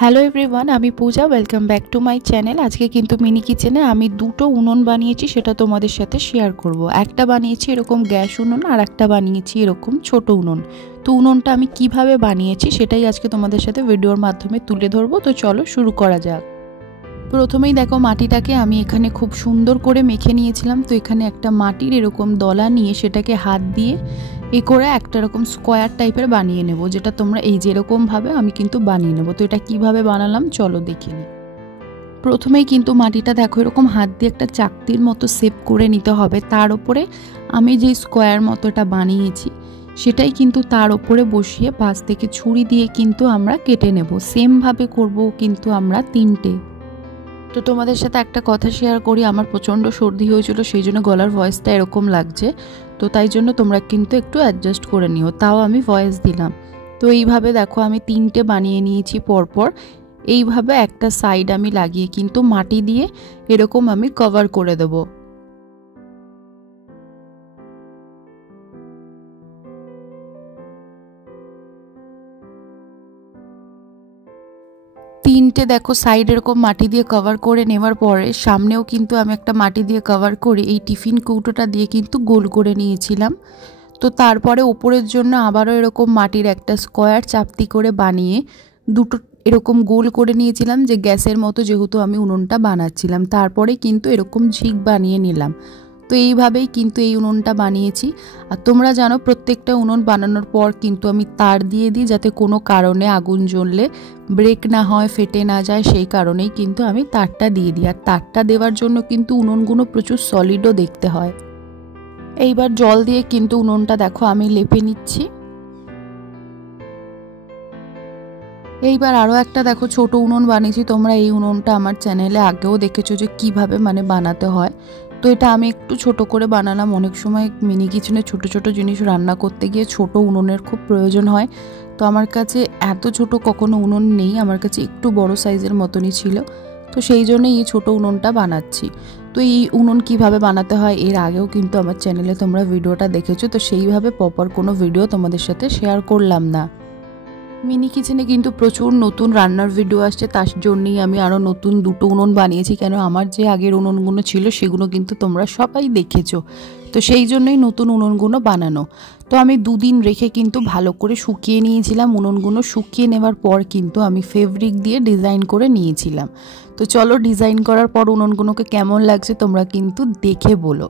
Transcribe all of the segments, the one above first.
Hello everyone, আমি Puja. Welcome back to my channel. আজকে কিন্তু মিনি কিচেনে আমি দুটো উনুন বানিয়েছি, সেটা তোমাদের সাথে শেয়ার করব। একটা বানিয়েছি এরকম গ্যাস উনুন, আর একটা বানিয়েছি এরকম ছোট উনুন। তো উনুনটা আমি কিভাবে বানিয়েছি সেটাই আজকে তোমাদের সাথে ভিডিওর মাধ্যমে তুলে ধরবো। তো চলো শুরু করা যাক। প্রথমেই দেখো, মাটিটাকে আমি এখানে খুব সুন্দর করে মেখে নিয়েছিলাম। তো এখানে একটা মাটির এরকম দলা নিয়ে সেটাকে হাত দিয়ে করে একটা রকম স্কোয়ার টাইপের বানিয়ে নেব, যেটা তোমরা এই যেরকমভাবে আমি কিন্তু বানিয়ে নেব। তো এটা কিভাবে বানালাম চলো দেখে নিই। প্রথমেই কিন্তু মাটিটা দেখো এরকম হাত দিয়ে একটা চাকতির মতো শেপ করে নিতে হবে। তার উপরে আমি যে স্কোয়ার মতোটা বানিয়েছি সেটাই কিন্তু তার উপরে বসিয়ে পাশ থেকে ছুরি দিয়ে কিন্তু আমরা কেটে নেব। সেমভাবে করব কিন্তু আমরা তিনটে। তো তোমাদের সাথে একটা কথা শেয়ার করি, আমার প্রচণ্ড সর্দি হয়েছিল, সেই জন্য গলার ভয়েসটা এরকম লাগছে। তো তাই জন্য তোমরা কিন্তু একটু অ্যাডজাস্ট করে নিও, তাও আমি ভয়েস দিলাম। তো এইভাবে দেখো আমি তিনটে বানিয়ে নিয়েছি পরপর। এইভাবে একটা সাইড আমি লাগিয়ে কিন্তু মাটি দিয়ে এরকম আমি কভার করে দেবো। তিনটে দেখো সাইড এরকম মাটি দিয়ে কভার করে নেওয়ার পরে সামনেও কিন্তু আমি একটা মাটি দিয়ে কভার করে এই টিফিন কৌটোটা দিয়ে কিন্তু গোল করে নিয়েছিলাম। তো তারপরে ওপরের জন্য আবারও এরকম মাটির একটা স্কোয়ার চাপতি করে বানিয়ে দুটো এরকম গোল করে নিয়েছিলাম, যে গ্যাসের মতো যেহেতু আমি উনুনটা বানাচ্ছিলাম। তারপরে কিন্তু এরকম ঝিক বানিয়ে নিলাম। তো এইভাবেই কিন্তু এই উনুনটা বানিয়েছি। আর তোমরা জানো প্রত্যেকটা উনুন বানানোর পর কিন্তু আমি তার দিয়ে দিই, যাতে কোনো কারণে আগুন জ্বললে ব্রেক না হয়, ফেটে না যায়, সেই কারণেই কিন্তু আমি তারটা দিয়ে দিই। আর তারটা দেওয়ার জন্য কিন্তু উনুনগুলো প্রচুর সলিডও দেখতে হয়। এইবার জল দিয়ে কিন্তু উনুনটা দেখো আমি লেপে নিচ্ছি। এইবার আরও একটা দেখো ছোট উনুন বানিয়েছি। তোমরা এই উনুনটা আমার চ্যানেলে আগেও দেখেছো যে কিভাবে বানাতে হয়। তো এটা আমি একটু ছোট করে বানালাম। অনেক সময় মিনি কিচেনে ছোট ছোট জিনিস রান্না করতে গিয়ে ছোট উনুনের খুব প্রয়োজন হয়। তো আমার কাছে এত ছোট কখনো উনুন নেই, আমার কাছে একটু বড় সাইজের মতনই ছিল। তো সেই জন্যই এই ছোট উনুনটা বানাচ্ছি। তো এই উনুন কিভাবে বানাতে হয় এর আগেও কিন্তু আমার চ্যানেলে তোমরা ভিডিওটা দেখেছো। তো সেইভাবে প্রপার কোনো ভিডিও তোমাদের সাথে শেয়ার করলাম না। মিনি কিচেনে কিন্তু প্রচুর নতুন রান্নার ভিডিও আসছে, তার জন্যই আমি আরও নতুন দুটো উনুন বানিয়েছি। কেন আমার যে আগের উনুনগুলো ছিল সেগুলো কিন্তু তোমরা সবাই দেখেছো। তো সেই জন্যই নতুন উনুনগুলো বানানো। তো আমি দুদিন রেখে কিন্তু ভালো করে শুকিয়ে নিয়েছিলাম। উনুনগুলো শুকিয়ে নেওয়ার পর কিন্তু আমি ফেব্রিক দিয়ে ডিজাইন করে নিয়েছিলাম। তো চলো ডিজাইন করার পর উনুনগুলোকে কেমন লাগছে তোমরা কিন্তু দেখে বলো।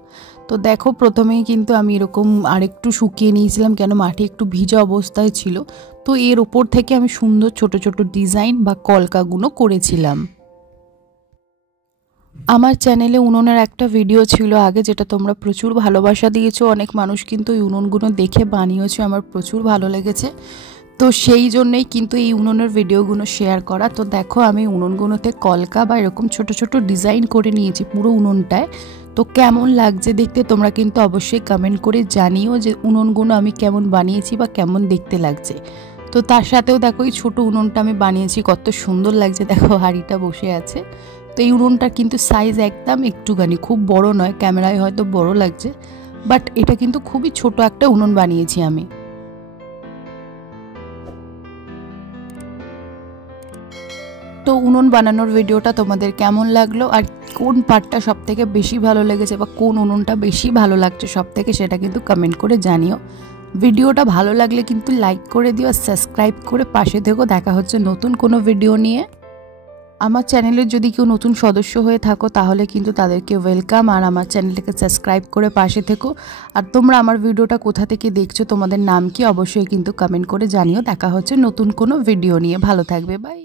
তো দেখো প্রথমেই কিন্তু আমি এরকম আরেকটু শুকিয়ে নিয়েছিলাম, কেন মাটি একটু ভিজা অবস্থায় ছিল। তো এর ওপর থেকে আমি সুন্দর ছোট ছোট ডিজাইন বা কলকাগুলো করেছিলাম। আমার চ্যানেলে উনুনের একটা ভিডিও ছিল আগে, যেটা তোমরা প্রচুর ভালোবাসা দিয়েছো। অনেক মানুষ কিন্তু এই উনুনগুলো দেখে বানিয়েছো, আমার প্রচুর ভালো লেগেছে। তো সেই জন্যই কিন্তু এই উনুনের ভিডিওগুলো শেয়ার করা। তো দেখো আমি উনুনগুলোতে কলকা বা এরকম ছোট ছোট ডিজাইন করে নিয়েছি পুরো উনুনটায়। তো কেমন লাগছে দেখতে তোমরা কিন্তু অবশ্যই কমেন্ট করে জানিও যে উনুনগুলো আমি কেমন বানিয়েছি বা কেমন দেখতে লাগছে। তো তার সাথেও দেখো এই ছোটো উনুনটা আমি বানিয়েছি, কত সুন্দর লাগছে। দেখো হাঁড়িটা বসে আছে। তো এই উনুনটার কিন্তু সাইজ একদম একটুখানি, খুব বড় নয়। ক্যামেরায় হয়তো বড় লাগছে, বাট এটা কিন্তু খুবই ছোট একটা উনুন বানিয়েছি আমি। তো উনুন বানানোর ভিডিওটা তোমাদের কেমন লাগলো, আর কোন পার্টটা সব থেকে বেশি ভালো লেগেছে বা কোন উনুনটা বেশি ভালো লাগছে সব থেকে, সেটা কিন্তু কমেন্ট করে জানিও। ভিডিওটা ভালো লাগলে কিন্তু লাইক করে দিও, আর সাবস্ক্রাইব করে পাশে থেকো। দেখা হচ্ছে নতুন কোনো ভিডিও নিয়ে। আমার চ্যানেলের যদি কেউ নতুন সদস্য হয়ে থাকো তাহলে কিন্তু তাদেরকে ওয়েলকাম, আর আমার চ্যানেলটাকে সাবস্ক্রাইব করে পাশে থেকো। আর তোমরা আমার ভিডিওটা কোথা থেকে দেখছো, তোমাদের নাম কি, অবশ্যই কিন্তু কমেন্ট করে জানিও। দেখা হচ্ছে নতুন কোনো ভিডিও নিয়ে। ভালো থাকবে, বাই।